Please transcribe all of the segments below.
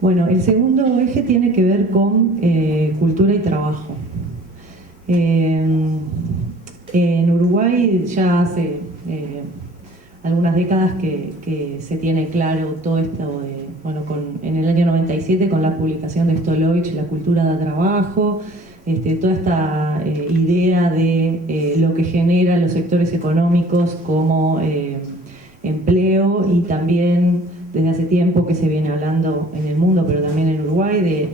Bueno, el segundo eje tiene que ver con cultura y trabajo. En Uruguay ya hace algunas décadas que se tiene claro todo esto de, bueno, en el año 97 con la publicación de Stolovich, La cultura da trabajo, toda esta idea de lo que generan los sectores económicos como empleo, y también desde hace tiempo que se viene hablando en el mundo, pero también en Uruguay,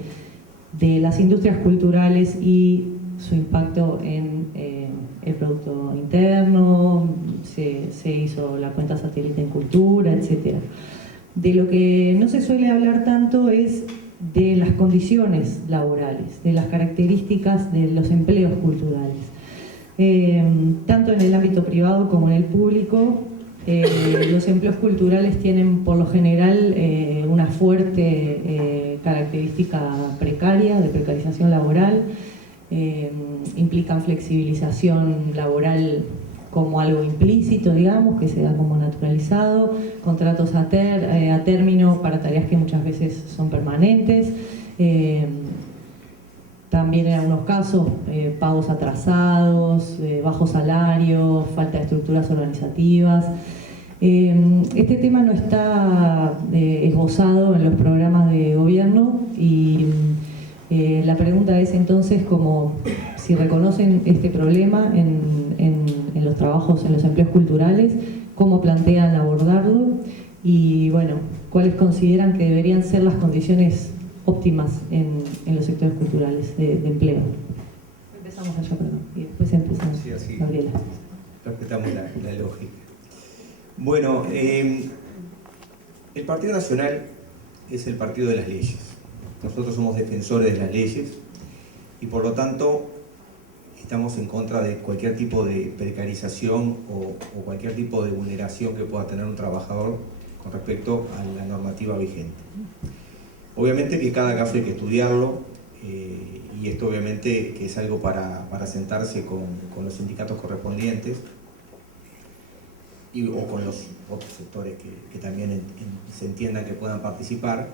de las industrias culturales y su impacto en el Producto Interno. Se hizo la cuenta satélite en cultura, etc. De lo que no se suele hablar tanto es de las condiciones laborales, de las características de los empleos culturales. Tanto en el ámbito privado como en el público, los empleos culturales tienen por lo general una fuerte característica precaria, de precarización laboral. Implican flexibilización laboral como algo implícito, digamos, que se da como naturalizado, contratos a término para tareas que muchas veces son permanentes, también en algunos casos pagos atrasados, bajos salarios, falta de estructuras organizativas. Este tema no está esbozado en los programas de gobierno, y la pregunta es entonces como si reconocen este problema en los trabajos, en los empleos culturales, cómo plantean abordarlo y, bueno, cuáles consideran que deberían ser las condiciones óptimas en los sectores culturales de empleo. Empezamos allá, perdón, y después empezamos. Sí, así, Gabriela. Respetamos la lógica. Bueno, el Partido Nacional es el partido de las leyes. Nosotros somos defensores de las leyes y por lo tanto estamos en contra de cualquier tipo de precarización o cualquier tipo de vulneración que pueda tener un trabajador con respecto a la normativa vigente. Obviamente que cada caso hay que estudiarlo, y esto obviamente que es algo para sentarse con los sindicatos correspondientes o con los otros sectores que también se entiendan que puedan participar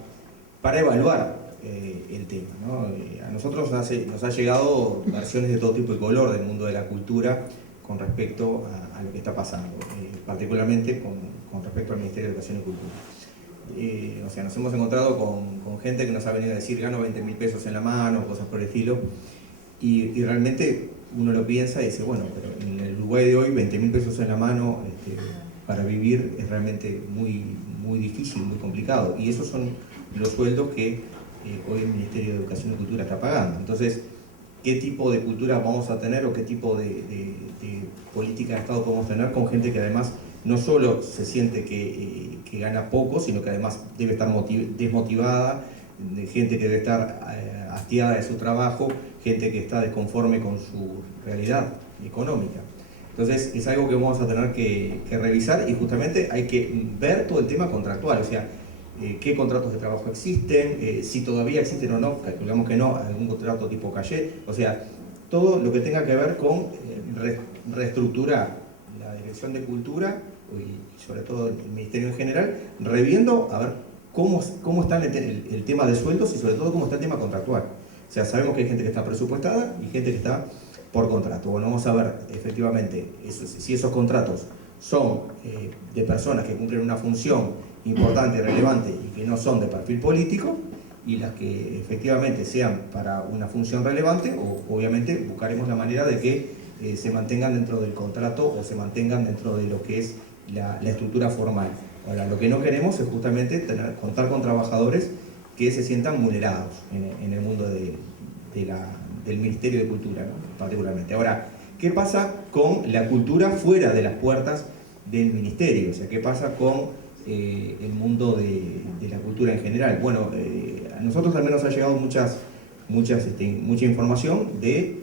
para evaluar el tema, ¿no? A nosotros nos ha llegado versiones de todo tipo y color del mundo de la cultura con respecto a lo que está pasando, particularmente con respecto al Ministerio de Educación y Cultura. O sea, nos hemos encontrado con gente que nos ha venido a decir gano 20.000 pesos en la mano, cosas por el estilo, y realmente uno lo piensa y dice, bueno, pero en el Uruguay de hoy 20.000 pesos en la mano para vivir es realmente muy difícil, muy complicado, y esos son los sueldos que hoy el Ministerio de Educación y Cultura está pagando. Entonces, ¿qué tipo de cultura vamos a tener o qué tipo de política de Estado podemos tener con gente que además no solo se siente que gana poco, sino que además debe estar desmotivada, de gente que debe estar hastiada de su trabajo, gente que está desconforme con su realidad económica? Entonces es algo que vamos a tener que revisar, y justamente hay que ver todo el tema contractual, o sea, qué contratos de trabajo existen, si todavía existen o no, calculamos que no, algún contrato tipo Calle, o sea, todo lo que tenga que ver con reestructurar la Dirección de Cultura y sobre todo el Ministerio en general, reviendo a ver cómo está el tema de sueldos y sobre todo cómo está el tema contractual. O sea, sabemos que hay gente que está presupuestada y gente que está por contrato. Bueno, vamos a ver efectivamente si esos contratos son de personas que cumplen una función importante, relevante y que no son de perfil político, y las que efectivamente sean para una función relevante, o obviamente buscaremos la manera de que se mantengan dentro del contrato o se mantengan dentro de lo que es la estructura formal. Ahora, lo que no queremos es justamente contar con trabajadores que se sientan vulnerados en el mundo del Ministerio de Cultura, ¿no? Particularmente. Ahora, ¿qué pasa con la cultura fuera de las puertas del Ministerio? O sea, ¿qué pasa con el mundo de la cultura en general? Bueno, a nosotros también nos ha llegado mucha información de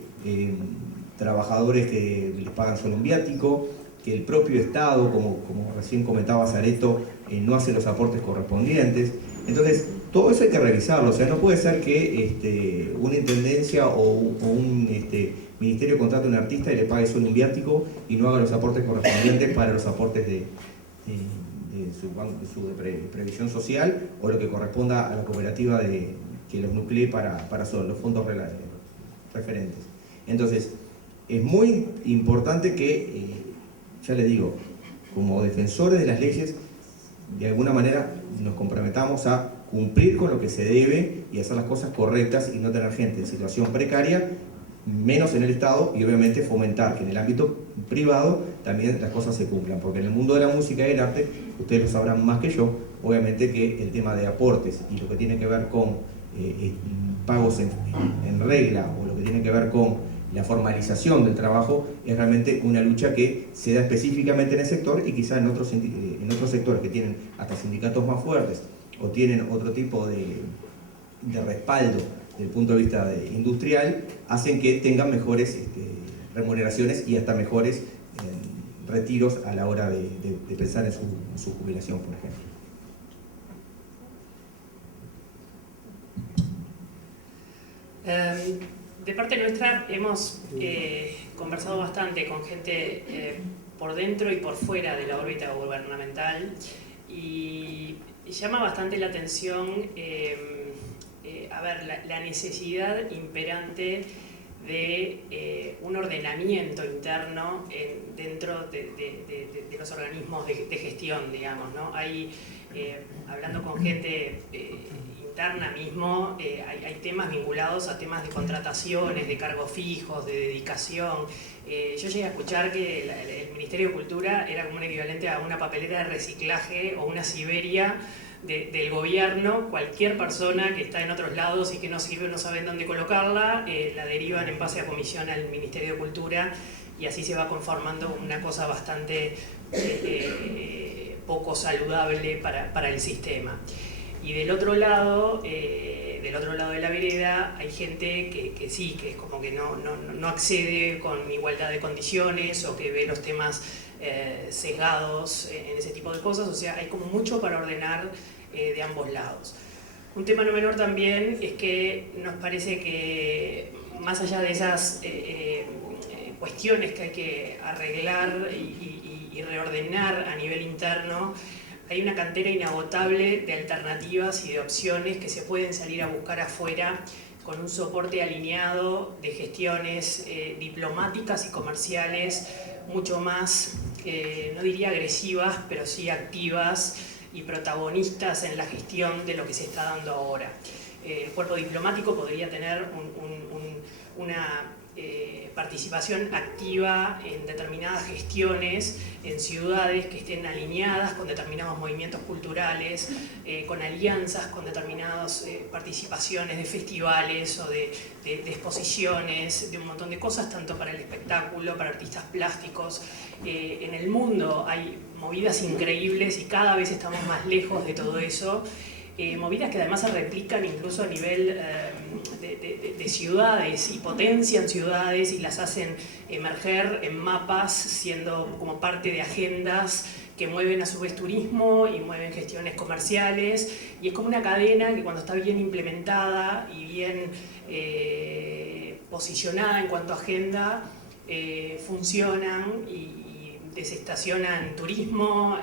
trabajadores que les pagan solo un viático, que el propio Estado, como recién comentaba Sareto, no hace los aportes correspondientes. Entonces, todo eso hay que revisarlo. O sea, no puede ser que una intendencia o un ministerio contrate a un artista y le pague solo un viático y no haga los aportes correspondientes para los aportes de su previsión social o lo que corresponda a la cooperativa que los nuclee para los fondos referentes. Entonces, es muy importante que, ya les digo, como defensores de las leyes, de alguna manera nos comprometamos a cumplir con lo que se debe y hacer las cosas correctas y no tener gente en situación precaria, menos en el Estado, y obviamente fomentar que en el ámbito privado también las cosas se cumplan, porque en el mundo de la música y el arte, ustedes lo sabrán más que yo, obviamente que el tema de aportes y lo que tiene que ver con pagos en regla o lo que tiene que ver con la formalización del trabajo es realmente una lucha que se da específicamente en el sector y quizás en otros sectores que tienen hasta sindicatos más fuertes o tienen otro tipo de respaldo desde el punto de vista industrial, hacen que tengan mejores remuneraciones y hasta mejores retiros a la hora de pensar en su jubilación, por ejemplo. De parte nuestra hemos conversado bastante con gente por dentro y por fuera de la órbita gubernamental y llama bastante la atención la necesidad imperante de un ordenamiento interno dentro de los organismos de gestión, digamos, ¿no? Hablando con gente interna mismo, hay temas vinculados a temas de contrataciones, de cargos fijos, de dedicación. Yo llegué a escuchar que el Ministerio de Cultura era como un equivalente a una papelera de reciclaje o una Siberia del gobierno. Cualquier persona que está en otros lados y que no sirve o no saben dónde colocarla, la derivan en base a comisión al Ministerio de Cultura y así se va conformando una cosa bastante poco saludable para el sistema. Y del otro lado de la vereda hay gente que sí, que es como que no accede con igualdad de condiciones o que ve los temas sesgados en ese tipo de cosas. O sea, hay como mucho para ordenar de ambos lados. Un tema no menor también es que nos parece que más allá de esas cuestiones que hay que arreglar y reordenar a nivel interno, hay una cantera inagotable de alternativas y de opciones que se pueden salir a buscar afuera con un soporte alineado de gestiones diplomáticas y comerciales mucho más, no diría agresivas, pero sí activas y protagonistas en la gestión de lo que se está dando ahora. El cuerpo diplomático podría tener una participación activa en determinadas gestiones en ciudades que estén alineadas con determinados movimientos culturales, con alianzas con determinadas participaciones de festivales o de exposiciones, de un montón de cosas, tanto para el espectáculo, para artistas plásticos. En el mundo hay movidas increíbles y cada vez estamos más lejos de todo eso. Movidas que además se replican incluso a nivel de ciudades y potencian ciudades y las hacen emerger en mapas, siendo como parte de agendas que mueven a su vez turismo y mueven gestiones comerciales, y es como una cadena que cuando está bien implementada y bien posicionada en cuanto a agenda, funcionan y desestacionan turismo,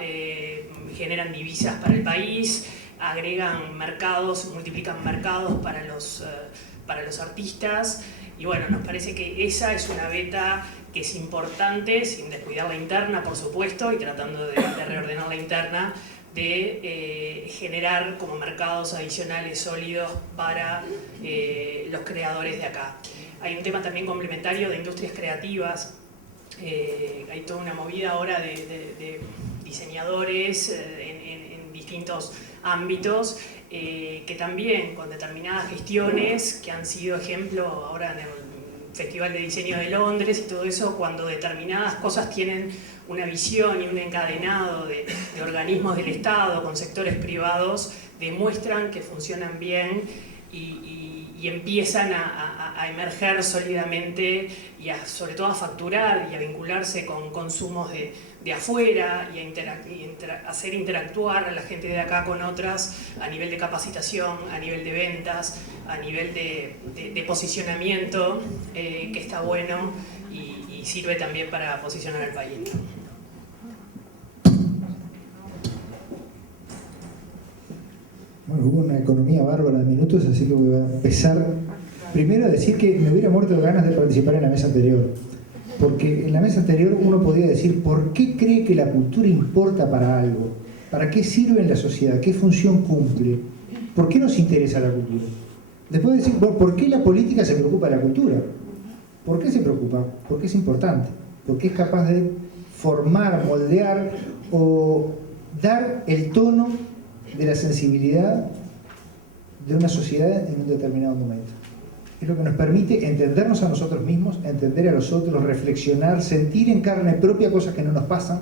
generan divisas para el país, agregan mercados, multiplican mercados para los artistas. Y bueno, nos parece que esa es una beta que es importante, sin descuidar la interna, por supuesto, y tratando de reordenar la interna, de generar como mercados adicionales sólidos para los creadores de acá. Hay un tema también complementario de industrias creativas. Hay toda una movida ahora de diseñadores en distintos ámbitos que también con determinadas gestiones que han sido ejemplo ahora en el Festival de Diseño de Londres y todo eso, cuando determinadas cosas tienen una visión y un encadenado de organismos del Estado con sectores privados, demuestran que funcionan bien y empiezan a emerger sólidamente y sobre todo a facturar y a vincularse con consumos de afuera y a hacer interactuar a la gente de acá con otras a nivel de capacitación, a nivel de ventas, a nivel de posicionamiento, que está bueno y sirve también para posicionar al país. Bueno, hubo una economía bárbara de minutos, así que voy a empezar primero a decir que me hubiera muerto de ganas de participar en la mesa anterior. Porque en la mesa anterior uno podía decir ¿por qué cree que la cultura importa para algo? ¿Para qué sirve en la sociedad? ¿Qué función cumple? ¿Por qué nos interesa la cultura? Después decir, bueno, ¿por qué la política se preocupa de la cultura? ¿Por qué se preocupa? Porque es importante, porque es capaz de formar, moldear o dar el tono de la sensibilidad de una sociedad en un determinado momento. Es lo que nos permite entendernos a nosotros mismos, entender a los otros, reflexionar, sentir en carne propia cosas que no nos pasan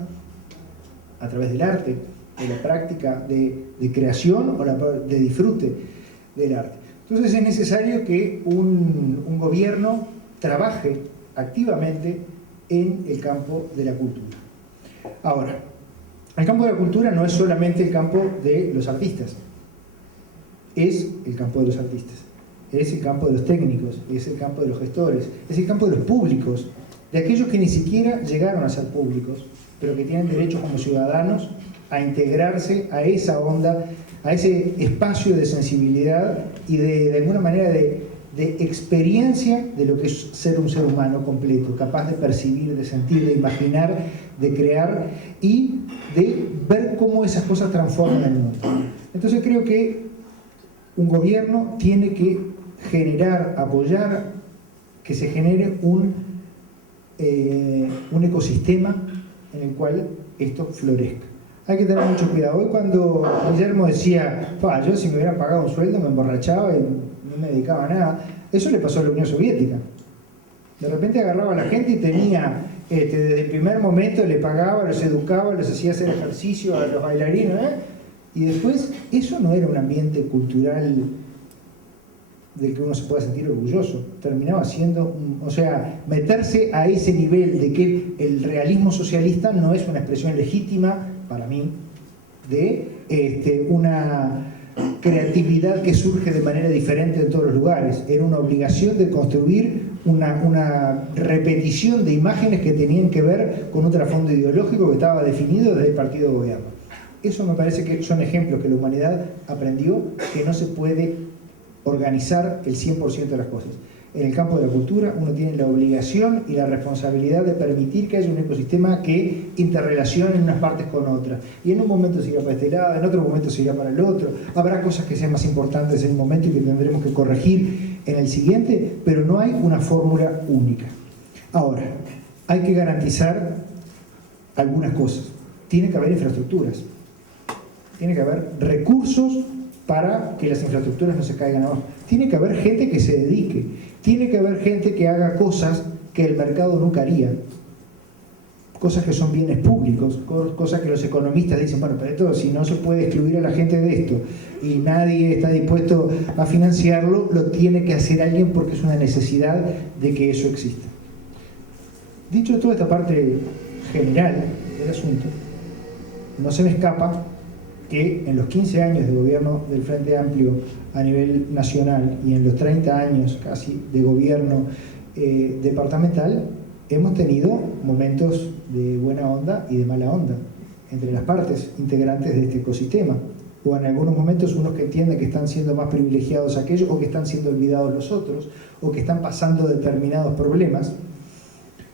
a través del arte, de la práctica de creación o de disfrute del arte. Entonces es necesario que un gobierno trabaje activamente en el campo de la cultura. Ahora, el campo de la cultura no es solamente el campo de los artistas, es el campo de los artistas, es el campo de los técnicos, es el campo de los gestores, es el campo de los públicos, de aquellos que ni siquiera llegaron a ser públicos, pero que tienen derecho como ciudadanos a integrarse a esa onda, a ese espacio de sensibilidad y de alguna manera de experiencia de lo que es ser un ser humano completo, capaz de percibir, de sentir, de imaginar, de crear y de ver cómo esas cosas transforman el mundo. Entonces creo que un gobierno tiene que generar, apoyar, que se genere un ecosistema en el cual esto florezca. Hay que tener mucho cuidado. Hoy cuando Guillermo decía, yo si me hubieran pagado un sueldo me emborrachaba y no me dedicaba a nada, eso le pasó a la Unión Soviética. De repente agarraba a la gente y tenía, desde el primer momento le pagaba, los educaba, los hacía hacer ejercicio a los bailarines, y después eso no era un ambiente cultural del que uno se pueda sentir orgulloso. Terminaba siendo, meterse a ese nivel de que el realismo socialista no es una expresión legítima, para mí, de una creatividad que surge de manera diferente en todos los lugares. Era una obligación de construir una repetición de imágenes que tenían que ver con un trasfondo ideológico que estaba definido desde el partido de gobierno. Eso me parece que son ejemplos que la humanidad aprendió que no se puede organizar el 100% de las cosas. En el campo de la cultura uno tiene la obligación y la responsabilidad de permitir que haya un ecosistema que interrelacione unas partes con otras. Y en un momento se irá para este lado, en otro momento se irá para el otro. Habrá cosas que sean más importantes en un momento y que tendremos que corregir en el siguiente, pero no hay una fórmula única. Ahora, hay que garantizar algunas cosas. Tiene que haber infraestructuras. Tiene que haber recursos para que las infraestructuras no se caigan abajo. Tiene que haber gente que se dedique. Tiene que haber gente que haga cosas que el mercado nunca haría. Cosas que son bienes públicos, cosas que los economistas dicen, bueno, pero esto, si no se puede excluir a la gente de esto y nadie está dispuesto a financiarlo, lo tiene que hacer alguien porque es una necesidad de que eso exista. Dicho toda esta parte general del asunto, no se me escapa que en los 15 años de gobierno del Frente Amplio a nivel nacional y en los 30 años casi de gobierno departamental, hemos tenido momentos de buena onda y de mala onda entre las partes integrantes de este ecosistema, o en algunos momentos unos que entienden que están siendo más privilegiados aquellos, o que están siendo olvidados los otros, o que están pasando determinados problemas,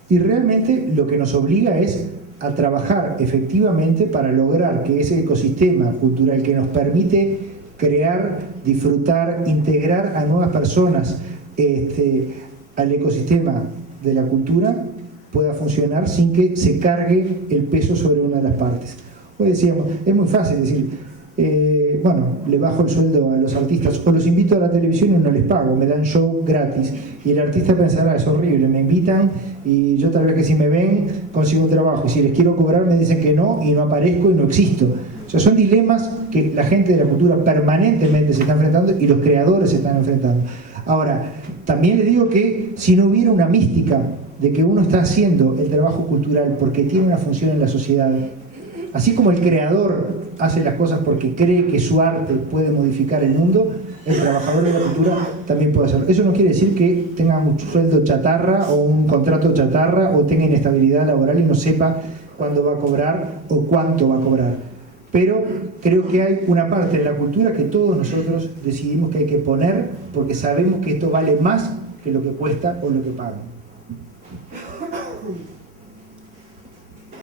y realmente lo que nos obliga es a trabajar efectivamente para lograr que ese ecosistema cultural que nos permite crear, disfrutar, integrar a nuevas personas al ecosistema de la cultura pueda funcionar sin que se cargue el peso sobre una de las partes. Hoy decíamos, es muy fácil decir, le bajo el sueldo a los artistas o los invito a la televisión y no les pago, me dan show gratis, y el artista pensará, es horrible, me invitan y yo tal vez que si me ven consigo un trabajo, y si les quiero cobrar me dicen que no y no aparezco y no existo. O sea, son dilemas que la gente de la cultura permanentemente se está enfrentando y los creadores se están enfrentando. Ahora, también les digo que si no hubiera una mística de que uno está haciendo el trabajo cultural porque tiene una función en la sociedad, así como el creador hace las cosas porque cree que su arte puede modificar el mundo, el trabajador de la cultura también puede hacerlo. Eso no quiere decir que tenga un sueldo chatarra o un contrato chatarra o tenga inestabilidad laboral y no sepa cuándo va a cobrar o cuánto va a cobrar. Pero creo que hay una parte de la cultura que todos nosotros decidimos que hay que poner porque sabemos que esto vale más que lo que cuesta o lo que pagan.